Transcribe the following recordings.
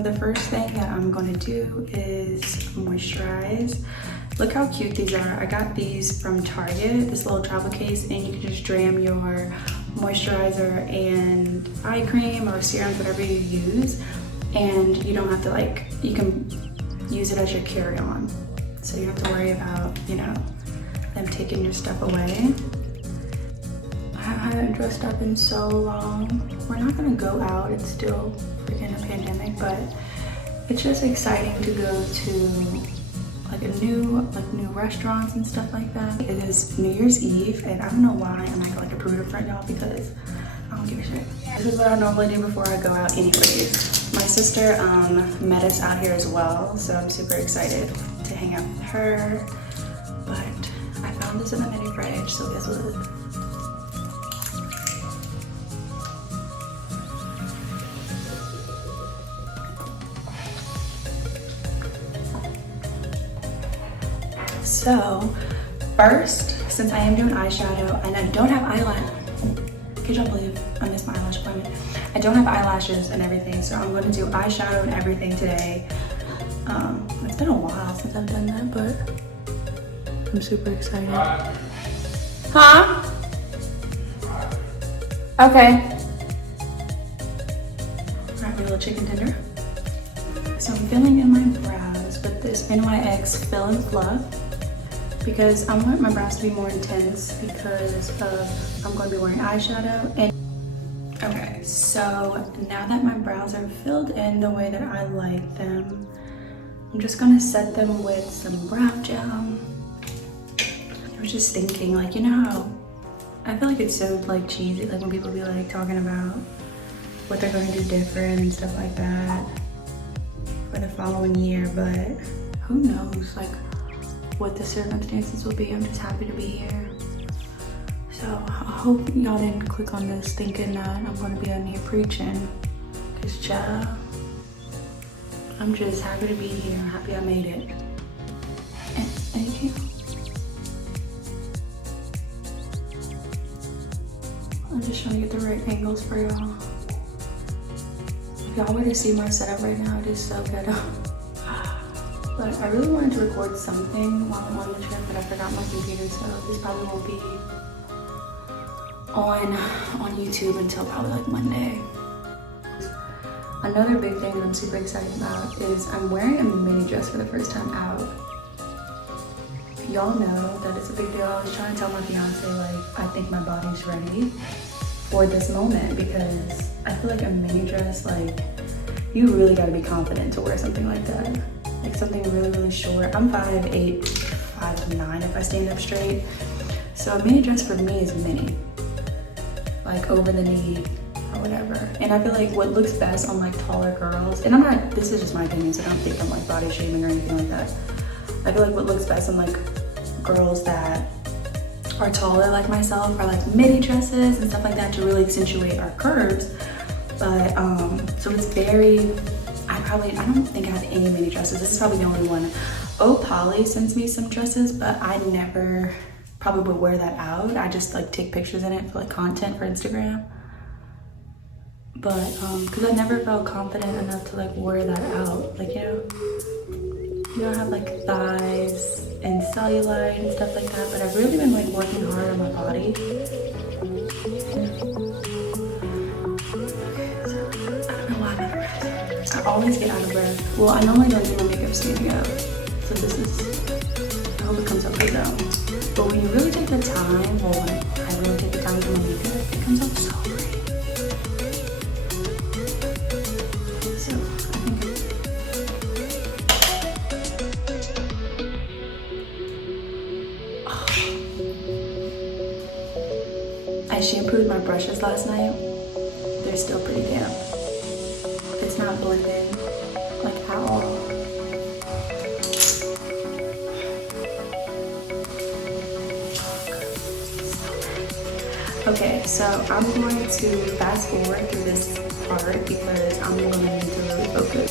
So the first thing that I'm gonna do is moisturize. Look how cute these are. I got these from Target, this little travel case, and you can just jam your moisturizer and eye cream or serums, whatever you use, and you don't have to you can use it as your carry-on. So you don't have to worry about, you know, them taking your stuff away. I haven't dressed up in so long. We're not gonna go out, it's still freaking a pandemic, but it's just exciting to go to new restaurants and stuff like that. It is New Year's Eve, and I don't know why I'm acting like a prude right now because I don't give a shit. This is what I normally do before I go out anyways. My sister met us out here as well, so I'm super excited to hang out with her. But I found this in the mini fridge, so guess what? So first, since I am doing eyeshadow and I don't have eyeliner, could y'all believe I missed my eyelash appointment? I don't have eyelashes and everything, so I'm going to do eyeshadow and everything today. It's been a while since I've done that, but I'm super excited. Huh? Okay. Alright, little chicken tender. So I'm filling in my brows with this NYX Fill and Fluff, because I want my brows to be more intense because I'm going to be wearing eyeshadow. And okay, so now that my brows are filled in the way that I like them, I'm just going to set them with some brow gel. I was just thinking, like, you know how I feel like it's so cheesy, like when people be talking about what they're going to do different and stuff like that for the following year, but who knows what the circumstances will be. I'm just happy to be here. So I hope y'all didn't click on this thinking that I'm going to be on here preaching, because child, I'm just happy to be here. I'm happy I made it. And thank you. I'm just trying to get the right angles for y'all. If y'all were to see my setup right now, it is so ghetto. But I really wanted to record something while I'm on the trip, but I forgot my computer, so this probably won't be on YouTube until probably Monday. Another big thing that I'm super excited about is I'm wearing a mini dress for the first time out. Y'all know that it's a big deal. I was trying to tell my fiance, I think my body's ready for this moment, because I feel like a mini dress, you really gotta be confident to wear something like that. Something really, really short. I'm 5'8", 5'9" if I stand up straight. So a mini dress for me is mini. Over the knee or whatever. And I feel like what looks best on taller girls, and this is just my opinion, so don't think I'm body shaming or anything like that. I feel like what looks best on girls that are taller like myself are midi dresses and stuff like that to really accentuate our curves. But so it's very, I don't think I have any mini dresses. This is probably the only one. Oh, Polly sends me some dresses, but I never probably would wear that out. I just take pictures in it for content for Instagram. But because I never felt confident enough to wear that out. You don't have thighs and cellulite and stuff like that, but I've really been working hard on my body. I always get out of breath. Well, I normally don't do my makeup standing up, so this is, I hope it comes out good though. But when you really take the time, well, when I really take the time to do my makeup, it comes out so great. So, I shampooed my brushes last night. They're still pretty damp. It's not blending at all. Okay, so I'm going to fast forward through this part because I'm going to need to really focus.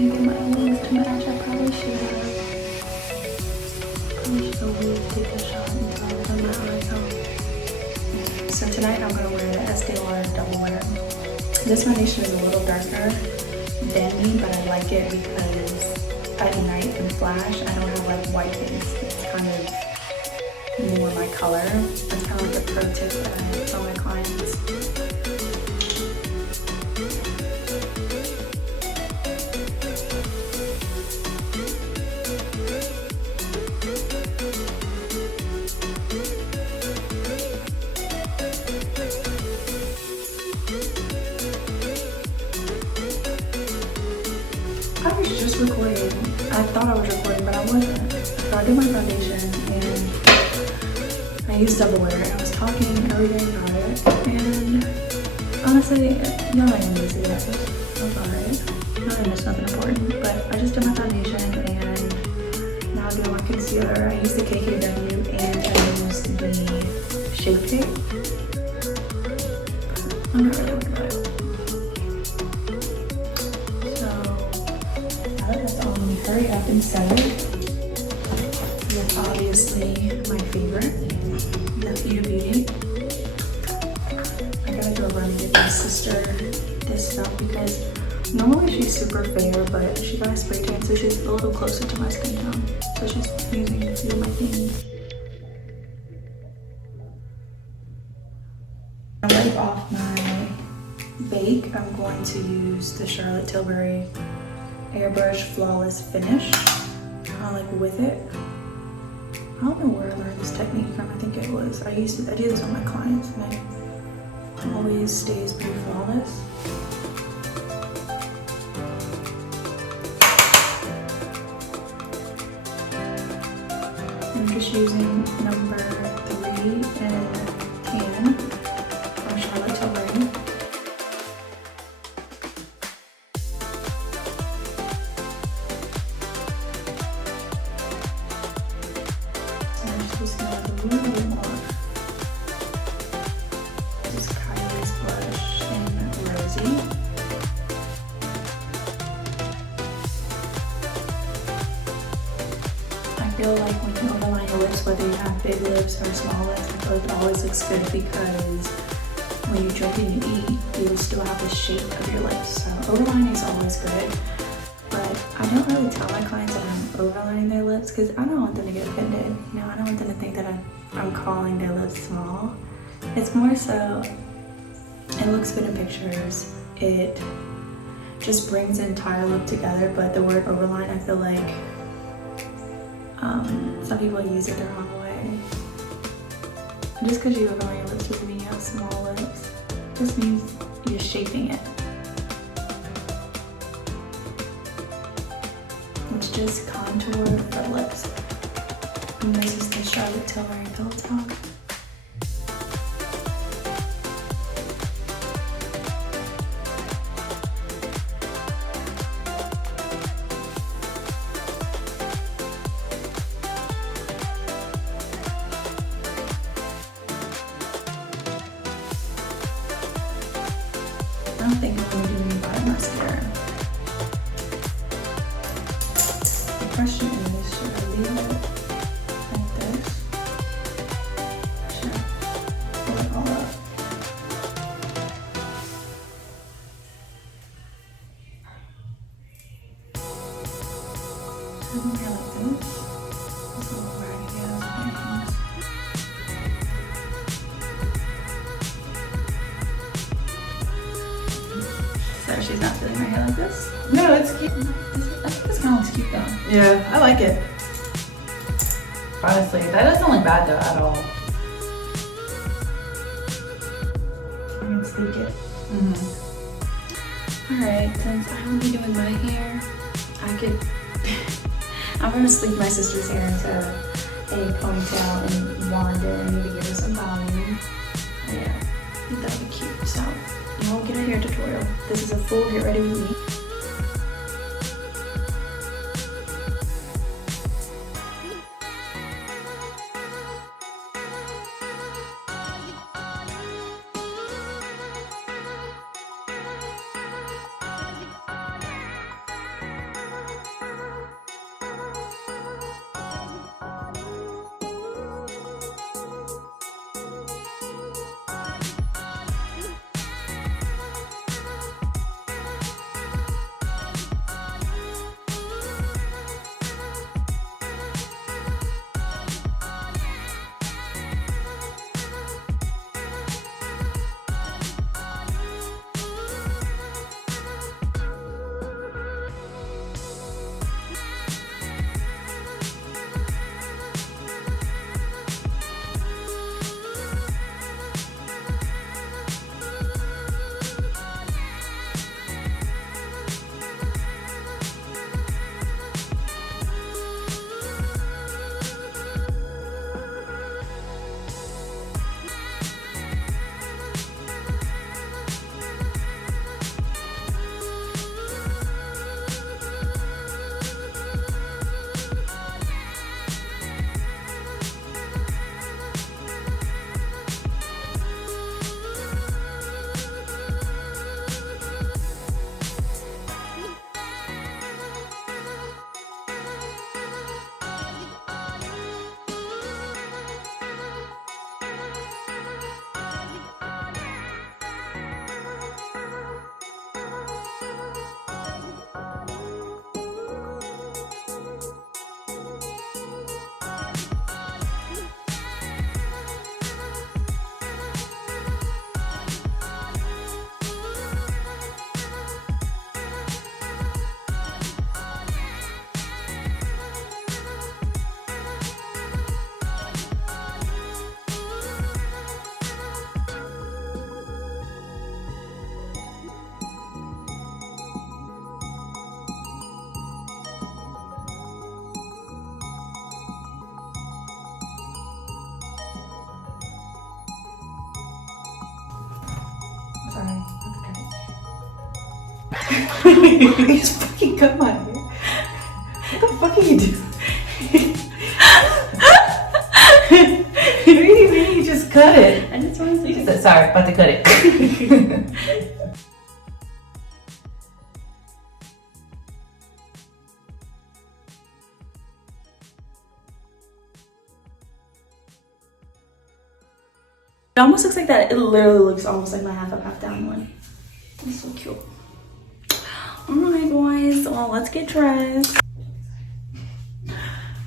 didn't get my wings to match. I probably should have. Probably should have take a shot until I was on my eyes home. So tonight I'm gonna wear the Estee Lauder Double Wear. This foundation is a little darker than me, but I like it because at night in flash, I don't have like white things. It's kind of more my color. That's kind of like a pro tip that I tell my clients. I was just recording. I thought I was recording, but I wasn't. So I did my foundation and I used Double Wear. I was talking everything about it, and honestly, y'all ain't gonna see that. I'm sorry. I missed nothing important, but I just did my foundation and now I'm doing my concealer. I used the KKW and I used the Shape Tape. I'm not really looking at it. Hurry up and set it with obviously my favorite, the Huda Beauty. I gotta do a run and give my sister this stuff because normally she's super fair, but she got a spray tan, so she's a little closer to my skin tone. So she's using it to do my things. To wipe off my bake, I'm going to use the Charlotte Tilbury Airbrush Flawless Finish, kind of like with it. I don't know where I learned this technique from. I think it was, I do this on my clients and it always stays pretty flawless. I'm just using number 3 in tan from Charlotte Tilbury. I feel like when you overline your lips, whether you have big lips or small lips, I feel like it always looks good because when you drink and you eat, you'll still have the shape of your lips. So overlining is always good, but I don't really tell my clients that I'm overlining their lips because I don't want them to get offended. You know, I don't want them to think that I'm calling their lips small. It's more so, it looks good in pictures. It just brings the entire look together, but the word overline, I feel like some people use it the wrong way. Just because you overline your lips doesn't mean you have small lips. It just means you're shaping it. It's just contour for lips. And this is the Charlotte Tilbury Pillow Talk. I don't think I'm going to do any bottom mascara. The question is, should I leave it like this? Should I pull it all up? So I'm going to like this. This little raggedy ass things. So she's not feeling my hair like this? No, it's cute. I think this kind of looks cute though. Yeah, I like it. Honestly, that doesn't look bad though at all. I'm gonna sleek it. Alright, since I won't be doing my hair, I'm gonna sleek my sister's hair into a ponytail and wand it and maybe give her some volume. Yeah, I think that would be cute. So you won't get a hair tutorial. This is a full get ready with me. sorry. You just fucking cut my hair. What the fuck are you doing? What do you mean you just cut it? I just wanted to. You just said sorry, about to cut it. It almost looks like that. It literally looks almost like my half up, half down one. It's so cute. Alright guys, well let's get dressed.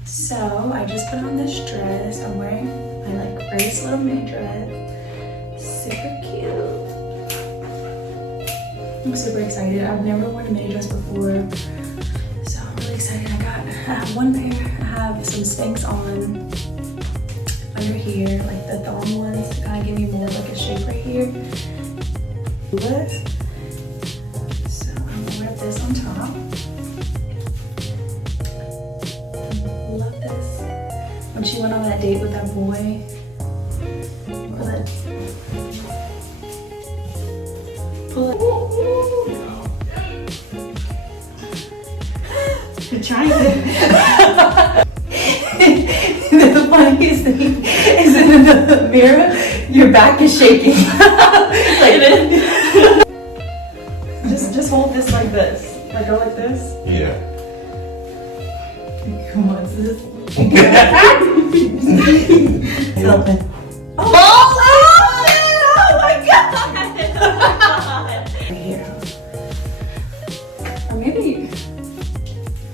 So I just put on this dress. I'm wearing my like first little mini dress. Super cute. I'm super excited. I've never worn a mini dress before. So I'm really excited. I have one pair. I have some Spanx on under here, like the thong ones to kind of give me more like a shape right here. So I'm gonna wear this on top. Love this. When she went on that date with that boy. Pull it. Pull it. You're trying to. The funniest thing is in the mirror, your back is shaking. Like just hold this like this. Like go like this. Yeah. Come on, sis. It's open. Oh my god! Right here. Or maybe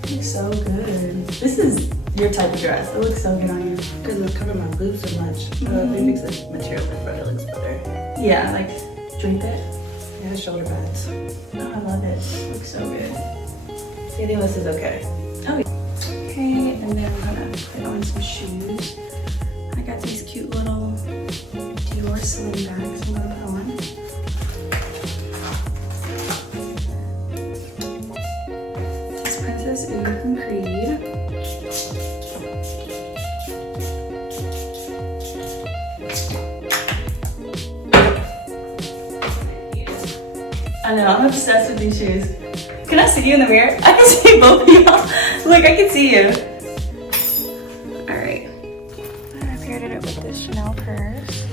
it looks so good. This is your type of dress. It looks so good on you. Because it's covering my boobs so much. They fix the material in front, it looks better. Yeah, like drape it. Yeah, shoulder pads. Oh, I love it. It looks so good. Do you think this is okay? Oh, yeah. Okay, and then I'm gonna put on some shoes. I got these cute little Dior sling bags I'm gonna put on. This Princess Eve from Creed. I know, I'm obsessed with these shoes. Can I see you in the mirror? I can see both of y'all. Look, I can see you. Alright. I paired it up with this Chanel purse.